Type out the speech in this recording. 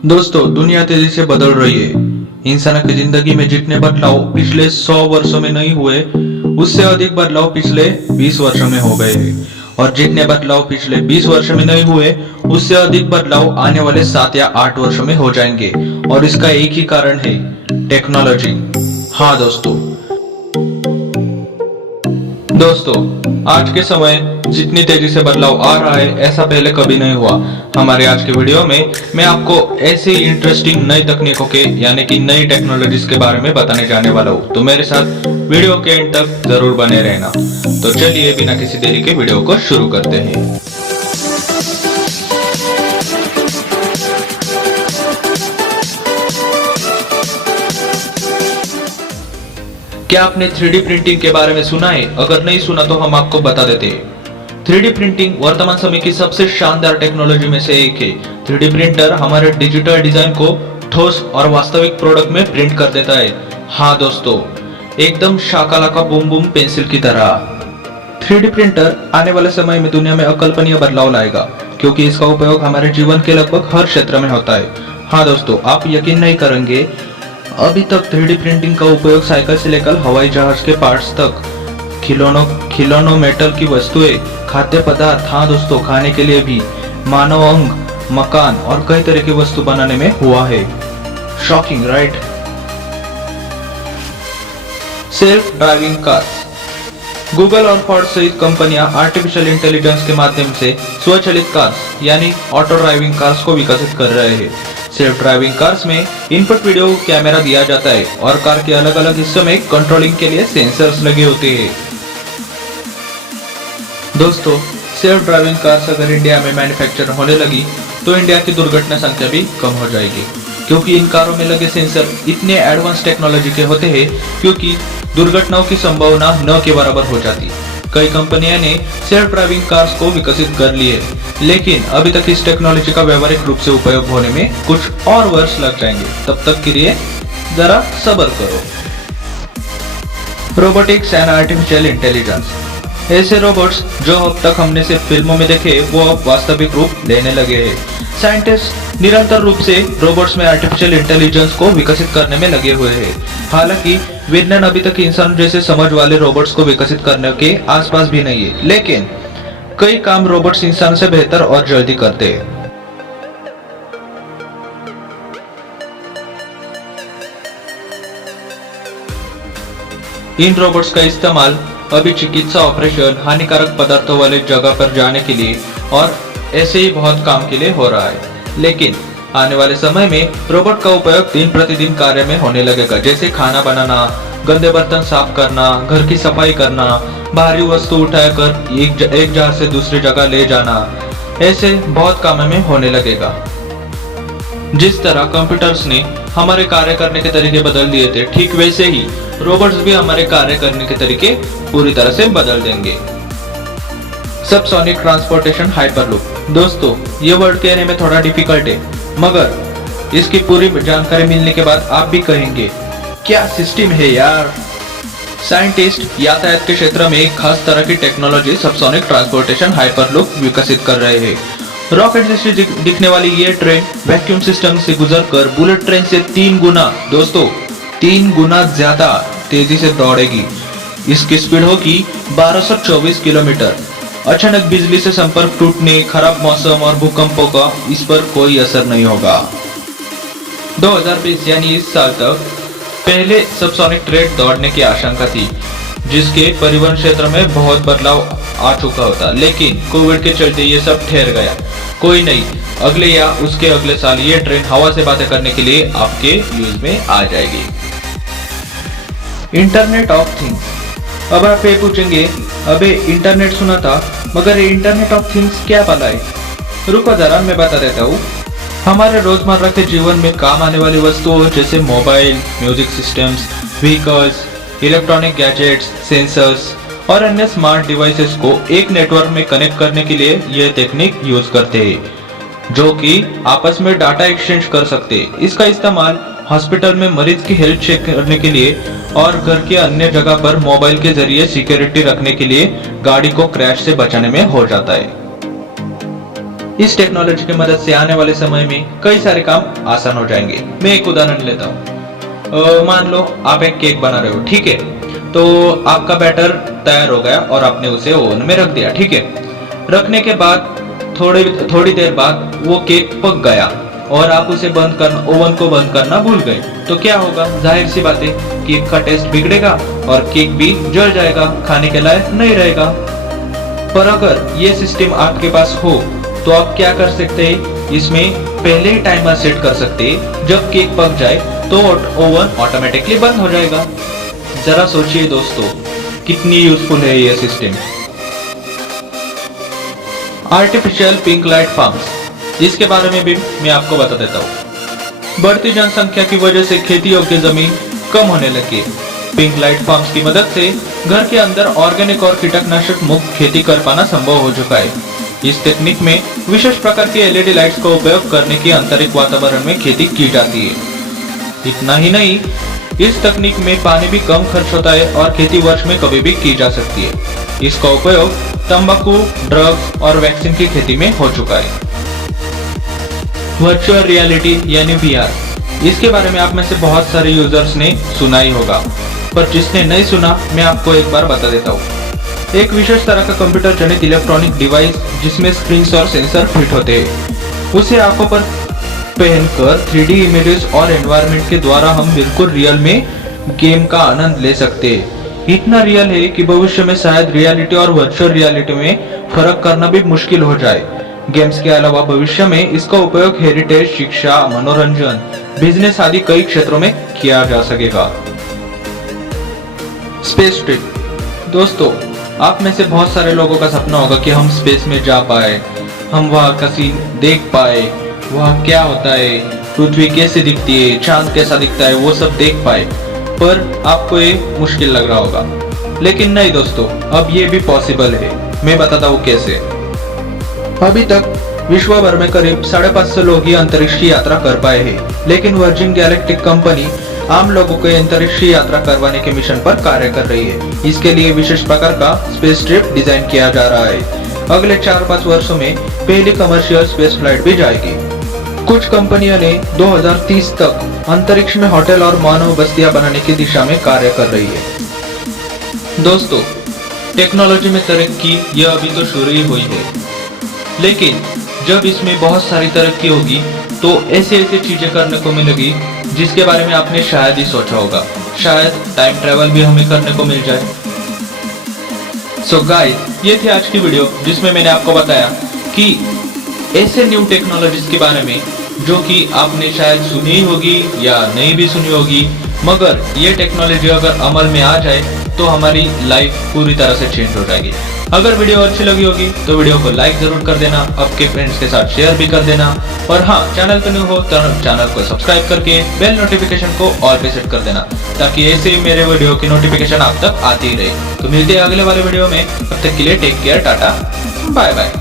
दोस्तों, दुनिया तेजी से बदल रही है। इंसान की जिंदगी में जितने बदलाव पिछले 100 वर्षों में नहीं हुए, उससे अधिक बदलाव पिछले 20 वर्षों में हो गए हैं। और जितने बदलाव पिछले 20 वर्षों में नहीं हुए, उससे अधिक बदलाव आने वाले 7 या 8 वर्षों में हो जाएंगे। और इसका एक ही कारण है, टेक्नोलॉजी। हाँ दोस्तों, आज के समय जितनी तेजी से बदलाव आ रहा है, ऐसा पहले कभी नहीं हुआ। हमारे आज के वीडियो में मैं आपको ऐसी इंटरेस्टिंग नई तकनीकों के यानी कि नई टेक्नोलॉजीज के बारे में बताने जाने वाला हूँ। तो मेरे साथ वीडियो के एंड तक जरूर बने रहना। तो चलिए बिना किसी देरी के वीडियो को शुरू करते हैं। क्या आपने 3D प्रिंटिंग के बारे में सुना है? अगर नहीं सुना तो हम आपको बता देते हैं। 3D प्रिंटिंग वर्तमान समय की सबसे शानदार टेक्नोलॉजी में से एक है। 3D प्रिंटर हमारे डिजिटल डिजाइन को ठोस और वास्तविक प्रोडक्ट में प्रिंट कर देता है। हाँ दोस्तों, एकदम शाकालाका बूम बूम पेंसिल की तरह। 3D प्रिंटर आने वाले समय में दुनिया में अकल्पनीय बदलाव लाएगा, क्योंकि इसका उपयोग हमारे जीवन के लगभग हर क्षेत्र में होता है। हाँ दोस्तों, आप यकीन नहीं करेंगे, अभी तक 3D प्रिंटिंग का उपयोग साइकिल से लेकर हवाई जहाज के पार्ट्स तक, खिलौनों, मेटल की वस्तुएं, खाद्य पदार्थ, हाँ दोस्तों, खाने के लिए भी, मानव अंग, मकान और कई तरह की वस्तु बनाने में हुआ है। Shocking, right? Self driving car. Google और फोर्ड सहित कंपनियां आर्टिफिशियल इंटेलिजेंस के माध्यम से स्वचालित कार्स यानी ऑटो ड्राइविंग कार्स को विकसित कर रहे हैं। सेल्फ ड्राइविंग कार्स में इनपुट वीडियो कैमरा दिया जाता है और कार के अलग अलग हिस्सों में कंट्रोलिंग के लिए सेंसर्स लगे होते हैं। दोस्तों, सेल्फ ड्राइविंग कार्स अगर इंडिया में मैन्युफैक्चर होने लगी तो इंडिया की दुर्घटना संख्या भी कम हो जाएगी, क्योंकि इन कारों में लगे सेंसर इतने एडवांस टेक्नोलॉजी के होते हैं क्योंकि दुर्घटनाओं की संभावना न के बराबर हो जाती। कई कंपनियों ने सेल्फ ड्राइविंग कार्स को विकसित कर लिए, लेकिन अभी तक इस टेक्नोलॉजी का व्यावहारिक रूप से उपयोग होने में कुछ और वर्ष लग जाएंगे। तब तक के लिए जरा सब्र करो। Robotics and artificial intelligence. ऐसे रोबोट्स जो अब तक हमने सिर्फ फिल्मों में देखे, वो अब वास्तविक रूप लेने लगे हैं। साइंटिस्ट निरंतर रूप से रोबोट्स में आर्टिफिशियल इंटेलिजेंस को विकसित करने में लगे हुए हैं। हालांकि विज्ञान अभी तक इंसान जैसे समझ वाले रोबोट्स को विकसित करने के आसपास भी नहीं है, लेकिन कई काम रोबोट्स इंसान से बेहतर और जल्दी करते हैं। इन रोबोट्स का इस्तेमाल अभी चिकित्सा ऑपरेशन, हानिकारक पदार्थों वाले जगह पर जाने के लिए और ऐसे ही बहुत काम के लिए हो रहा है। लेकिन आने वाले समय में रोबोट का उपयोग दिन प्रतिदिन कार्य में होने लगेगा, जैसे खाना बनाना, गंदे बर्तन साफ करना, घर की सफाई करना, भारी वस्तु उठाकर एक जगह से दूसरी जगह ले जाना। ऐसे बहुत काम में होने लगेगा। जिस तरह कंप्यूटर्स ने हमारे कार्य करने के तरीके बदल दिए थे, ठीक वैसे ही रोबोट्स भी हमारे कार्य करने के तरीके पूरी तरह से बदल देंगे। Subsonic transportation hyperloop. दोस्तों, ये वर्ड कहने में थोड़ा डिफिकल्ट है, मगर इसकी पूरी जानकारी मिलने के बाद आप भी कहेंगे, क्या सिस्टम है यार। साइंटिस्ट यातायात के क्षेत्र में एक खास तरह की टेक्नोलॉजी सबसोनिक ट्रांसपोर्टेशन हाइपरलूप विकसित कर रहे हैं। रॉकेट जैसी दिखने वाली ये ट्रेन वैक्यूम सिस्टम से गुजरकर बुलेट ट्रेन से 3 गुना, दोस्तों 3 गुना ज्यादा तेजी से दौड़ेगी। इसकी स्पीड होगी 1224 किलोमीटर। अचानक बिजली से संपर्क टूटने, खराब मौसम और भूकंपों का इस पर कोई असर नहीं होगा। 2020 यानी इस साल तक पहले सबसोनिक ट्रेन दौड़ने की आशंका थी, जिसके परिवहन क्षेत्र में बहुत बदलाव आ चुका होता, लेकिन कोविड के चलते ये सब ठहर गया। कोई नहीं, अगले या उसके अगले साल ये ट्रेन हवा से बातें करने के लिए आपके यूज में आ जाएगी। Internet of things. अब आप ये पूछेंगे, अबे इंटरनेट सुना था, मगर ये इंटरनेट ऑफ थिंग्स क्या भला है? रुको जरा, मैं बता देता हूँ। हमारे रोजमर्रा के जीवन में काम आने वाली वस्तुओं जैसे mobile, music systems, vehicles, electronic gadgets, sensors और अन्य स्मार्ट डिवाइसेस को एक नेटवर्क में कनेक्ट करने के लिए यह टेक्निक यूज करते हैं, जो कि आपस में डाटा एक्सचेंज कर सकते हैं। इसका इस्तेमाल हॉस्पिटल में मरीज की हेल्थ चेक करने के लिए और घर के अन्य जगह पर मोबाइल के जरिए सिक्योरिटी रखने के लिए गाड़ी को क्रैश से बचाने में हो जाता है। इस टेक्नोलॉजी की मदद से आने वाले समय में कई सारे काम आसान हो जाएंगे। मैं एक उदाहरण लेता हूँ। मान लो आप एक केक बना रहे हो, ठीक है। तो आपका बैटर तैयार हो गया और आपने उसे ओवन में रख दिया, ठीक है। रखने के बाद थोड़ी देर बाद वो केक पक गया और आप उसे ओवन को बंद करना भूल गए, तो क्या होगा? जाहिर सी बात है, केक का टेस्ट बिगड़ेगा और केक भी जल जाएगा, खाने के लायक नहीं रहेगा। पर अगर ये सिस्टम आपके पास हो तो आप क्या कर सकते हैं? इसमें पहले ही टाइमर सेट कर सकते हैं, जब केक पक जाए तो ओवन ऑटोमेटिकली बंद हो जाएगा। जरा सोचिए दोस्तों, कितनी यूजफुल है ये system. Artificial pink light farms, इसके बारे में भी मैं आपको बता देता हूँ। बढ़ती जनसंख्या की वजह से खेती योग्य जमीन कम होने लगी। पिंक लाइट फार्म्स की मदद से घर के अंदर ऑर्गेनिक और कीटनाशक मुक्त खेती कर पाना संभव हो चुका है। इस तकनीक में विशेष प्रकार की एलईडी लाइट्स का उपयोग करने की आंतरिक वातावरण में खेती की जाती है। इतना ही नहीं, इस तकनीक में पानी भी कम खर्च होता है और खेती वर्ष में कभी भी की जा सकती है। इसका उपयोग तंबाकू, ड्रग्स और वैक्सीन की खेती में हो चुका है। वर्चुअल रियलिटी यानी वीआर, इसके बारे में आप में से बहुत सारे यूजर्स ने सुना ही होगा, पर जिसने नहीं सुना मैं आपको एक बार बता देता हूँ। एक विशेष तरह का कंप्यूटर जनित इलेक्ट्रॉनिक डिवाइस जिसमें स्क्रीन और सेंसर फिट होते हैं, उसे आंखों पर पहनकर 3D इमेजेस और एनवायरनमेंट के द्वारा हम बिल्कुल रियल में गेम का आनंद ले सकते हैं। इतना रियल है कि भविष्य में शायद रियलिटी और वर्चुअल रियलिटी में फर्क करना भी मुश्किल हो जाए। गेम्स के अलावा भविष्य में इसका उपयोग हेरिटेज, शिक्षा, मनोरंजन, बिजनेस आदि कई क्षेत्रों में किया जा सकेगा। स्पेस ट्रिप, दोस्तों आप में से बहुत सारे लोगों का सपना होगा कि हम स्पेस में जा पाए, हम वहाँ का सीन देख पाए, वहाँ क्या होता है, पृथ्वी कैसे दिखती है, चांद कैसा दिखता है, वो सब देख पाए। पर आपको ये मुश्किल लग रहा होगा, लेकिन नहीं दोस्तों, अब ये भी पॉसिबल है। मैं बताता हूँ कैसे। अभी तक विश्व भर में करीब 550 लोग ही अंतरिक्ष यात्रा कर पाए हैं, लेकिन वर्जिन गैलेक्टिक कंपनी आम लोगों को अंतरिक्ष यात्रा करवाने के मिशन पर कार्य कर रही है। इसके लिए विशेष प्रकार का स्पेस ट्रिप डिजाइन किया जा रहा है। अगले 4-5 वर्षों में पहली कमर्शियल स्पेस फ्लाइट भी जाएगी। कुछ कंपनियों ने 2030 तक अंतरिक्ष में होटल और मानव बस्तियां बनाने की दिशा में कार्य कर रही है। दोस्तों, टेक्नोलॉजी में तरक्की यह अभी तो शुरू ही हुई है, लेकिन जब इसमें बहुत सारी तरक्की होगी तो ऐसे चीजें करने को मिलेगी जिसके बारे में आपने शायद ही सोचा होगा। शायद टाइम ट्रेवल भी हमें करने को मिल जाए। सो गाइस, ये थी आज की वीडियो जिसमें मैंने आपको बताया कि ऐसे न्यू टेक्नोलॉजीज के बारे में जो कि आपने शायद सुनी ही होगी या नहीं भी सुनी होगी, मगर ये टेक्नोलॉजी अगर अमल में आ जाए तो हमारी लाइफ पूरी तरह से चेंज हो जाएगी। अगर वीडियो अच्छी लगी होगी तो वीडियो को लाइक जरूर कर देना, आपके फ्रेंड्स के साथ शेयर भी कर देना, और हाँ, चैनल पर न्यू हो तो चैनल को सब्सक्राइब करके बेल नोटिफिकेशन को ऑल पे सेट कर देना, ताकि ऐसे ही मेरे वीडियो की नोटिफिकेशन आप तक आती रहे। तो मिलते हैं अगले वाले वीडियो में, तब तक के लिए take care, tata, bye bye.